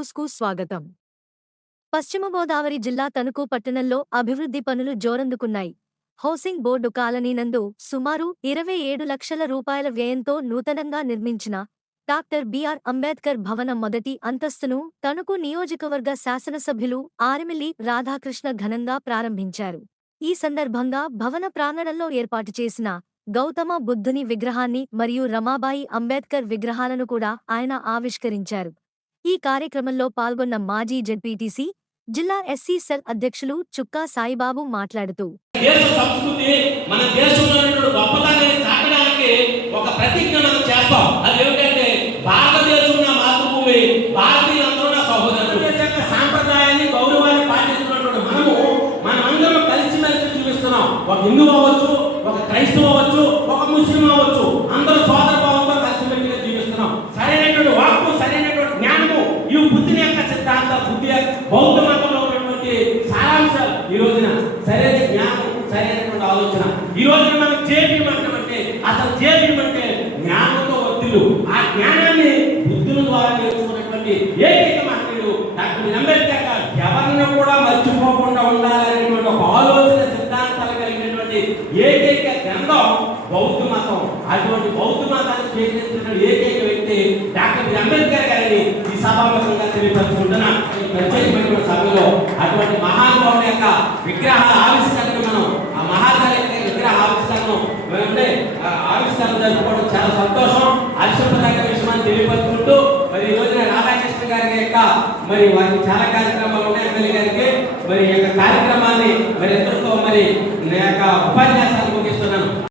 News కు స్వాగతం. పశ్చిమ గోదావరి జిల్లా తణుకు పట్టణంలో అభివృద్ధి పనులు జోరందుకున్నాయి. హౌసింగ్ బోర్డు కాలనీ నందు సుమారు 27 లక్షల రూపాయల వ్యయంతో నూతనంగా నిర్మించిన డాక్టర్ బిఆర్ అంబేద్కర్ భవన మొదటి అంతస్తును తణుకు నియోజకవర్గ శాసనసభ్యులు ఆరిమిల్లి రాధాకృష్ణ ఘనంగా ప్రారంభించారు. ఈ సందర్భంగా భవన ప్రాంగణంలో ఏర్పాటు చేసిన గౌతమ బుద్ధుని విగ్రహాన్ని మరియు రమాబాయి అంబేద్కర్ విగ్రహాలను కూడా ఆయన ఆవిష్కరించారు. ఈ కార్యక్రమంలో పాల్గొన్న మాజీ జెడ్పీటీసీ, జిల్లా ఎస్సీ సెల్ అధ్యక్షులు చుక్కా సాయిబాబు మాట్లాడుతూ, దేశ సంస్కృతి మన దేశంలో ఉన్నటువంటి గొప్పతనాన్ని చాటడానికి ఒక ప్రతిజ్ఞ మనం చేస్తాం. అది ఏమిటంటే భారతదేశం నా మాతృభూమి, భారతీయులందరూ నా సహోదరులు. దేశ సాంప్రదాయాన్ని గౌరవాన్ని పాటిస్తున్నటువంటి మనమందరం కలిసిమెలిసి జీవిస్తున్నాం. ఒక హిందూ అవ్వచ్చు, ఒక క్రైస్తవ అవ్వచ్చు, ఒక ముస్లిం అవ్వచ్చు, అందరూ సోదర భావంతో కలిసిమెలిసిగా జీవిస్తున్నాం. సరైనటువంటి వాక్కు, సరైనటువంటి జ్ఞానము, ఈ బుద్ధిని యొక్క సిద్ధాంత బుద్ధి బౌద్ధ మతంలో ఉన్నటువంటి సారాంశాలు ఈ రోజున సరైన జ్ఞానం, సరైనటువంటి ఆలోచన. ఈ రోజున మనం చేయమంటే అసలు చేయమంటే జ్ఞానంతో వర్తిల్లు. ఆ జ్ఞానాన్ని బుద్ధుల ద్వారా నేర్చుకున్నటువంటి ఏకైక మహనీయుడు డాక్టర్ అంబేద్కర్ గారు. ఎవరిని కూడా మర్చిపోకుండా ఉండాలనేటువంటి ఒక ఆలోచన, సిద్ధాంతాలు కలిగినటువంటి ఏకైక గ్రంథం బౌద్ధ మతం. అటువంటి బౌద్ధ మతాన్ని స్వీకరించిన ఏకైక వ్యక్తి డాక్టర్ అంబేద్కర్ గారిని ఈ సభాముఖంగా తెలియపరుచుకుంటున్నా. ప్రత్యేకమైన సభలో అటువంటి మహానుభావుల యొక్క విగ్రహాల ఆవిష్కరణ, మనం ఆ మహాత్ముల యొక్క విగ్రహ ఆవిష్కరణ జరుపుకోవడం చాలా సంతోషం, హర్షప్రదమైన విషయాన్ని తెలియపరుచుకుంటూ మరి ఈ రోజున రాధాకృష్ణ గారి యొక్క మరి వారికి చాలా కార్యక్రమాలు ఉన్నాయి. ఎమ్మెల్యే గారికి మరి ఈ యొక్క కార్యక్రమాన్ని మరి ఎందరితో మరి ఉపన్యాసాలు